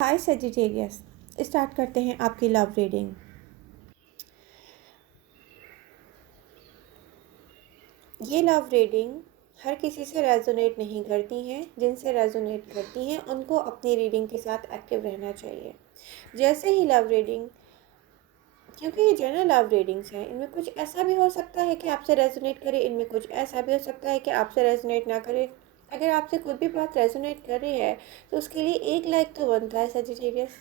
हाय Sagittarius. Start करते हैं आपकी लव रीडिंग। ये लव रीडिंग हर किसी से रेजोनेट नहीं करती हैं। जिनसे रेजोनेट करती हैं उनको अपनी रीडिंग के साथ एक्टिव रहना चाहिए। जैसे ही लव रीडिंग, क्योंकि ये जनरल लव रीडिंग्स हैं, इनमें कुछ ऐसा भी हो सकता है कि आपसे रेजोनेट करे, इनमें कुछ ऐसा भी हो सकता है कि आपसे रेजोनेट ना करे। अगर आपसे कोई भी बात रेजोनेट कर रही है तो उसके लिए एक लाइक तो बनता है सजिटेरियस।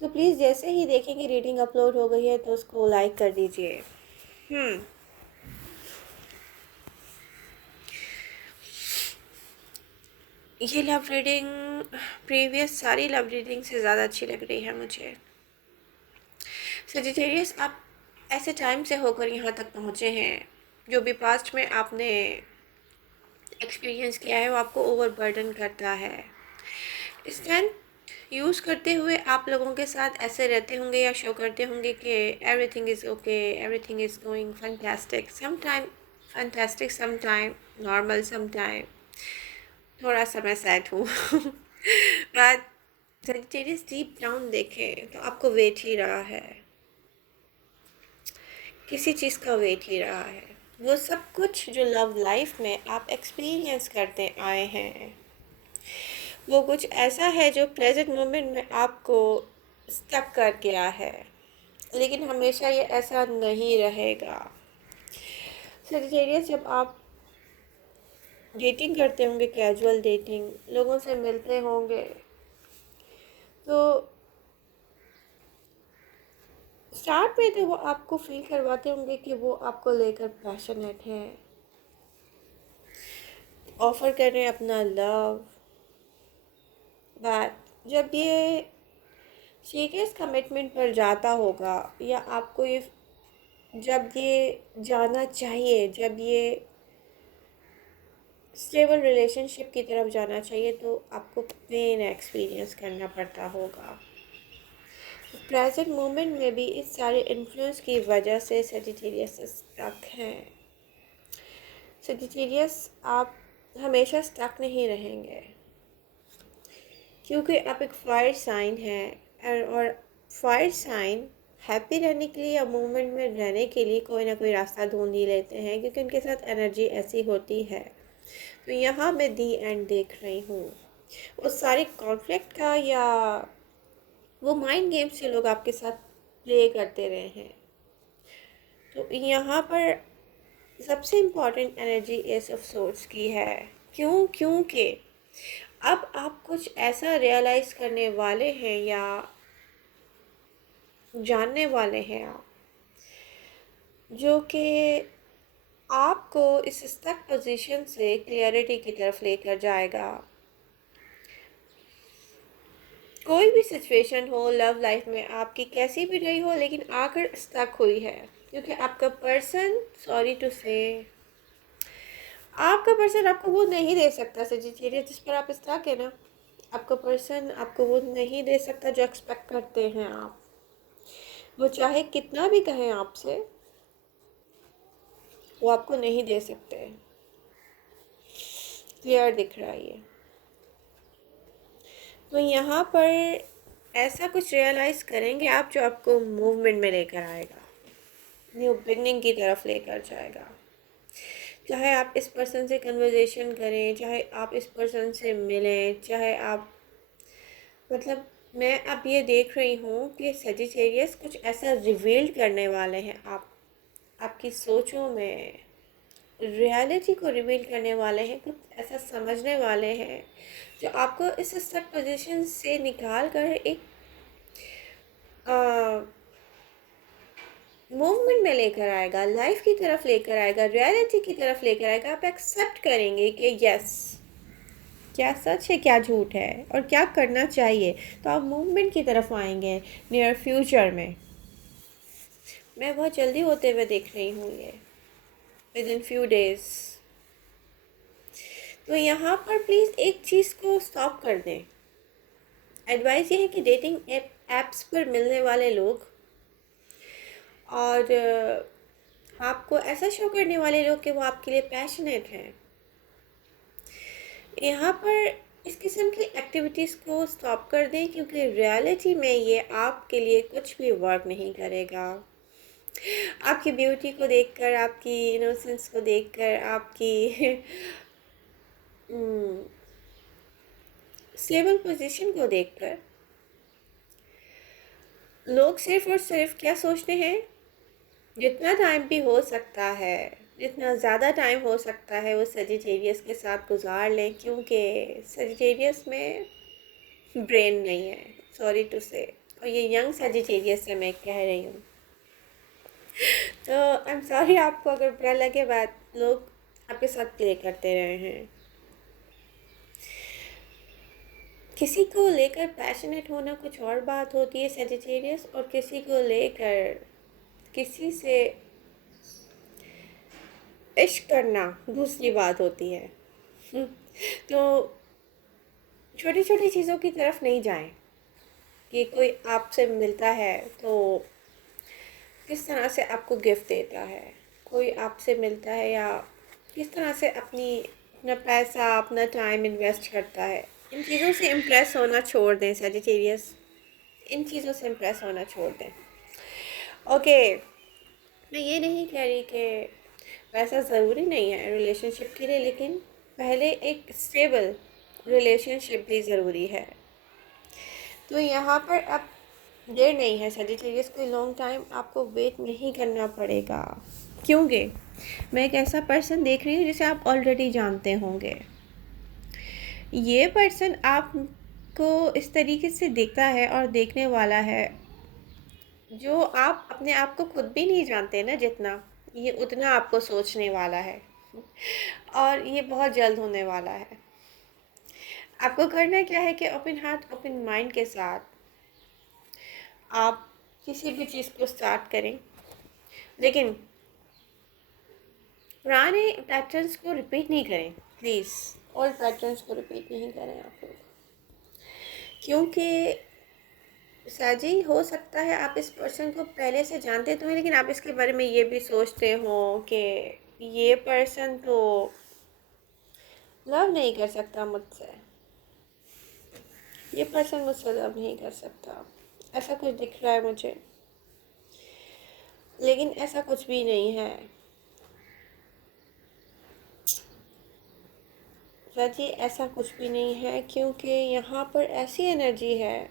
तो प्लीज़ जैसे ही देखेंगे रीडिंग अपलोड हो गई है तो उसको लाइक कर दीजिए। ये लव रीडिंग प्रीवियस सारी लव रीडिंग से ज़्यादा अच्छी लग रही है मुझे। सजिटेरियस, आप ऐसे टाइम से होकर यहाँ तक पहुँचे हैं। जो भी पास्ट में आपने एक्सपीरियंस किया है वो आपको ओवरबर्डन करता है। स्ट्रेंथ यूज़ करते हुए आप लोगों के साथ ऐसे रहते होंगे या शो करते होंगे कि everything is okay, everything is going fantastic, some time fantastic, some time normal, some time थोड़ा सा मैं सैड हूँ। बट सेजिटेरियस डीप डाउन देखें तो आपको वेट ही रहा है, किसी चीज़ का वेट ही रहा है। वो सब कुछ जो लव लाइफ में आप एक्सपीरियंस करते आए हैं वो कुछ ऐसा है जो प्रेजेंट मोमेंट में आपको स्टक कर गया है, लेकिन हमेशा ये ऐसा नहीं रहेगा। सेजिटेरियस, जब आप डेटिंग करते होंगे, कैजुअल डेटिंग, लोगों से मिलते होंगे, तो स्टार्ट में तो वो आपको फील करवाते होंगे कि वो आपको लेकर पैशनेट हैं, ऑफर कर रहे हैं अपना लव। बट जब ये सीरियस कमिटमेंट पर जाता होगा या आपको ये, जब ये जाना चाहिए, जब ये स्टेबल रिलेशनशिप की तरफ जाना चाहिए, तो आपको पेन एक्सपीरियंस करना पड़ता होगा। प्रेजेंट मोमेंट में भी इस सारे इन्फ्लुएंस की वजह से सेजिटेरियस स्टक हैं। सेजिटेरियस, आप हमेशा स्टक नहीं रहेंगे, क्योंकि आप एक फायर साइन हैं। और फायर साइन हैप्पी रहने के लिए या मूवमेंट में रहने के लिए कोई ना कोई रास्ता ढूंढ ही लेते हैं, क्योंकि उनके साथ एनर्जी ऐसी होती है। तो यहाँ मैं दी एंड देख रही हूँ उस सारे कॉन्फ्लिक्ट का, या वो माइंड गेम्स से लोग आपके साथ प्ले करते रहे हैं। तो यहाँ पर सबसे important energy S of source की है। क्योंकि अब आप कुछ ऐसा रियलाइज़ करने वाले हैं या जानने वाले हैं आप, जो कि आपको इस स्टक पोजीशन से क्लियरिटी की तरफ लेकर जाएगा। कोई भी सिचुएशन हो लव लाइफ में आपकी कैसी भी रही हो, लेकिन आकर स्टक हुई है, क्योंकि आपका पर्सन, सॉरी टू से, आपका पर्सन आपको वो नहीं दे सकता सजिटेरियस जिस पर आप स्टक है ना। आपका पर्सन आपको वो नहीं दे सकता जो एक्सपेक्ट करते हैं आप। वो चाहे कितना भी कहें आपसे, वो आपको नहीं दे सकते। क्लियर दिख रहा है ये। तो यहाँ पर ऐसा कुछ रियलाइज़ करेंगे आप जो आपको मूवमेंट में लेकर आएगा, न्यू बिगनिंग की तरफ लेकर जाएगा। चाहे आप इस पर्सन से कन्वर्जेशन करें, चाहे आप इस पर्सन से मिलें, चाहे आप, मतलब मैं अब ये देख रही हूँ कि सजिटेरियस कुछ ऐसा रिवील करने वाले हैं। आप आपकी सोचों में रियलिटी को रिवील करने वाले हैं, कुछ ऐसा समझने वाले हैं जो आपको इस स्टक पोजीशन से निकाल कर एक मूवमेंट में लेकर आएगा, लाइफ की तरफ लेकर आएगा, रियलिटी की तरफ लेकर आएगा। आप एक्सेप्ट करेंगे कि यस, क्या सच है, क्या झूठ है, और क्या करना चाहिए। तो आप मूवमेंट की तरफ आएंगे नियर फ्यूचर में। मैं बहुत जल्दी होते हुए देख रही हूँ ये, विद इन फ्यू डेज। तो यहाँ पर प्लीज़ एक चीज़ को स्टॉप कर दें। एडवाइस ये है कि डेटिंग एप्स पर मिलने वाले लोग और आपको ऐसा शो करने वाले लोग कि वो आपके लिए पैशनेट हैं, यहाँ पर इस किस्म की एक्टिविटीज़ को स्टॉप कर दें, क्योंकि रियलिटी में ये आपके लिए कुछ भी वर्क नहीं करेगा। आपकी ब्यूटी को देखकर, आपकी इनोसेंस को देखकर, आपकी स्टेबल पोजीशन को देखकर लोग सिर्फ और सिर्फ क्या सोचते हैं, जितना टाइम भी हो सकता है, जितना ज़्यादा टाइम हो सकता है वो सजिटेरियस के साथ गुजार लें, क्योंकि सजिटेरियस में ब्रेन नहीं है, सॉरी टू से। और ये यंग सजिटेरियस से मैं कह रही हूँ। तो आई एम सॉरी आपको अगर बुरा लगे बात, लोग आपके साथ प्ले करते रहे हैं। किसी को लेकर पैशनेट होना कुछ और बात होती है सजिटेरियस, और किसी को लेकर किसी से इश्क करना दूसरी बात होती है। तो छोटी छोटी चीज़ों की तरफ नहीं जाएं कि कोई आपसे मिलता है तो किस तरह से आपको गिफ्ट देता है, कोई आपसे मिलता है या किस तरह से अपना पैसा, अपना टाइम इन्वेस्ट करता है। इन चीज़ों से इम्प्रेस होना छोड़ दें सजिटेरियस, इन चीज़ों से इम्प्रेस होना छोड़ दें। ओके, मैं ये नहीं कह रही कि पैसा ज़रूरी नहीं है रिलेशनशिप के लिए, लेकिन पहले एक स्टेबल रिलेशनशिप भी ज़रूरी है। तो यहाँ पर अब देर नहीं है सजिटेरियस, कोई लॉन्ग टाइम आपको वेट नहीं करना पड़ेगा, क्योंकि मैं एक ऐसा पर्सन देख रही हूँ जिसे आप ऑलरेडी जानते होंगे। ये पर्सन आपको इस तरीके से देखता है और देखने वाला है जो आप अपने आप को खुद भी नहीं जानते ना, जितना ये उतना आपको सोचने वाला है। और ये बहुत जल्द होने वाला है। आपको करना क्या है कि ओपन हार्ट ओपन माइंड के साथ आप किसी भी चीज़ को स्टार्ट करें, लेकिन पुराने पैटर्न्स को रिपीट नहीं करें प्लीज़। ओल्ड पैटर्न्स को रिपीट नहीं करें आप लोग, क्योंकि साजी हो सकता है आप इस पर्सन को पहले से जानते तो हैं, लेकिन आप इसके बारे में ये भी सोचते हो कि ये पर्सन तो लव नहीं कर सकता मुझसे, ये पर्सन मुझसे लव नहीं कर सकता, ऐसा कुछ दिख रहा है मुझे। लेकिन ऐसा कुछ भी नहीं है जी, ऐसा कुछ भी नहीं है, क्योंकि यहाँ पर ऐसी एनर्जी है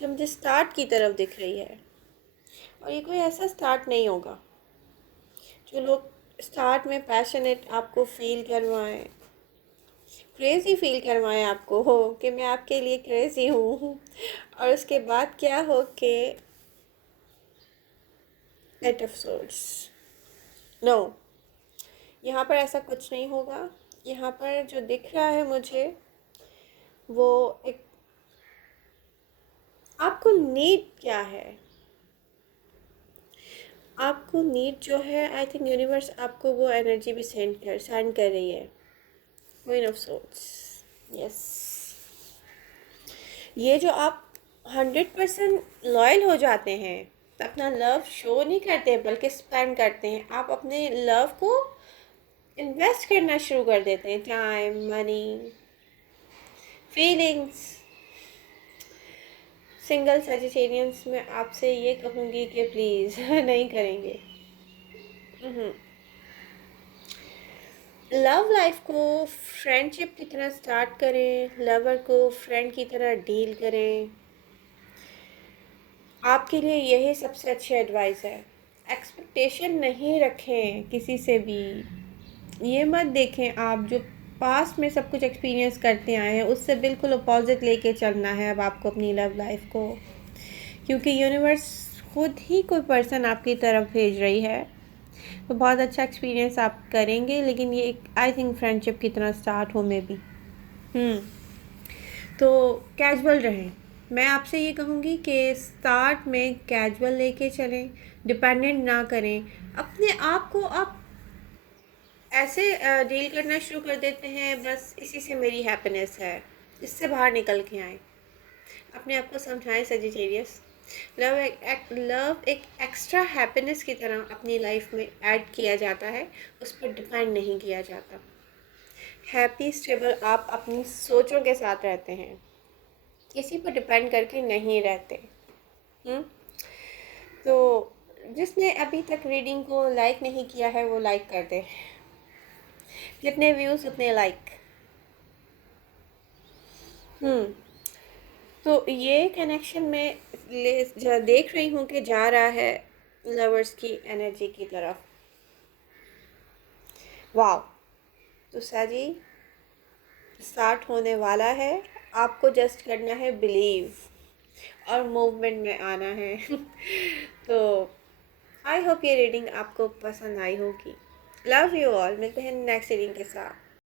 जो मुझे स्टार्ट की तरफ दिख रही है। और ये कोई ऐसा स्टार्ट नहीं होगा जो लोग स्टार्ट में पैशनेट आपको फील करवाएं, क्रेज़ी फील करवाएं आपको, हो कि मैं आपके लिए क्रेज़ी हूँ, और उसके बाद क्या हो कि एट ऑफ सोर्स। नो, यहाँ पर ऐसा कुछ नहीं होगा। यहाँ पर जो दिख रहा है मुझे वो एक, आपको नीड क्या है, आपको नीड जो है, आई थिंक यूनिवर्स आपको वो एनर्जी भी सेंड कर रही है। Queen of souls, yes. ये जो आप 100% लॉयल हो जाते हैं, अपना लव शो नहीं करते बल्कि स्पेंड करते हैं, आप अपने लव को इन्वेस्ट करना शुरू कर देते हैं, time, money, feelings. Single Sagittarians में आपसे ये कहूँगी कि प्लीज़ नहीं करेंगे। लव लाइफ को फ्रेंडशिप की तरह स्टार्ट करें, लवर को फ्रेंड की तरह डील करें। आपके लिए यही सबसे अच्छी एडवाइस है। एक्सपेक्टेशन नहीं रखें किसी से भी। ये मत देखें आप जो पास्ट में सब कुछ एक्सपीरियंस करते आए हैं उससे बिल्कुल अपोजिट लेके चलना है अब आपको अपनी लव लाइफ को, क्योंकि यूनिवर्स खुद ही कोई पर्सन आपकी तरफ भेज रही है। तो बहुत अच्छा एक्सपीरियंस आप करेंगे, लेकिन ये एक आई थिंक फ्रेंडशिप की तरह स्टार्ट हो में भी। तो कैजुअल रहें। मैं आपसे ये कहूँगी कि स्टार्ट में कैजुअल लेके चलें, डिपेंडेंट ना करें अपने आप को। आप ऐसे डील करना शुरू कर देते हैं बस इसी से मेरी हैप्पीनेस है, इससे बाहर निकल के आएँ, अपने आप को समझाएं सजिटेरियस। लव एक एक्स्ट्रा हैप्पीनेस की तरह अपनी लाइफ में ऐड किया जाता है, उस पर डिपेंड नहीं किया जाता। हैप्पी स्टेबल आप अपनी सोचों के साथ रहते हैं, किसी पर डिपेंड करके नहीं रहते। हम्म। तो जिसने अभी तक रीडिंग को लाइक नहीं किया है वो लाइक कर दे। जितने व्यूज़ उतने लाइक। हम्म। तो ये कनेक्शन में देख रही हूँ कि जा रहा है लवर्स की एनर्जी की तरफ। वाह। तो साजी स्टार्ट होने वाला है। आपको जस्ट करना है बिलीव और मूवमेंट में आना है। तो आई होप ये रीडिंग आपको पसंद आई होगी। लव यू ऑल, मिलते हैं नेक्स्ट रीडिंग के साथ।